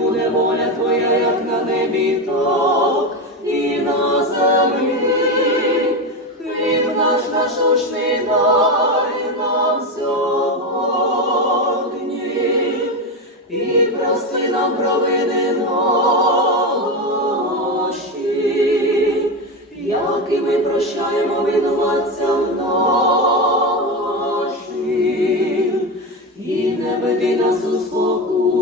буде воля Твоя, як на небі, так і на землі. Хліб наш насущний дай нам сьогодні, і прости нам провини наші, як і ми прощаємо винуватцям нашим, і не веди нас у спокій.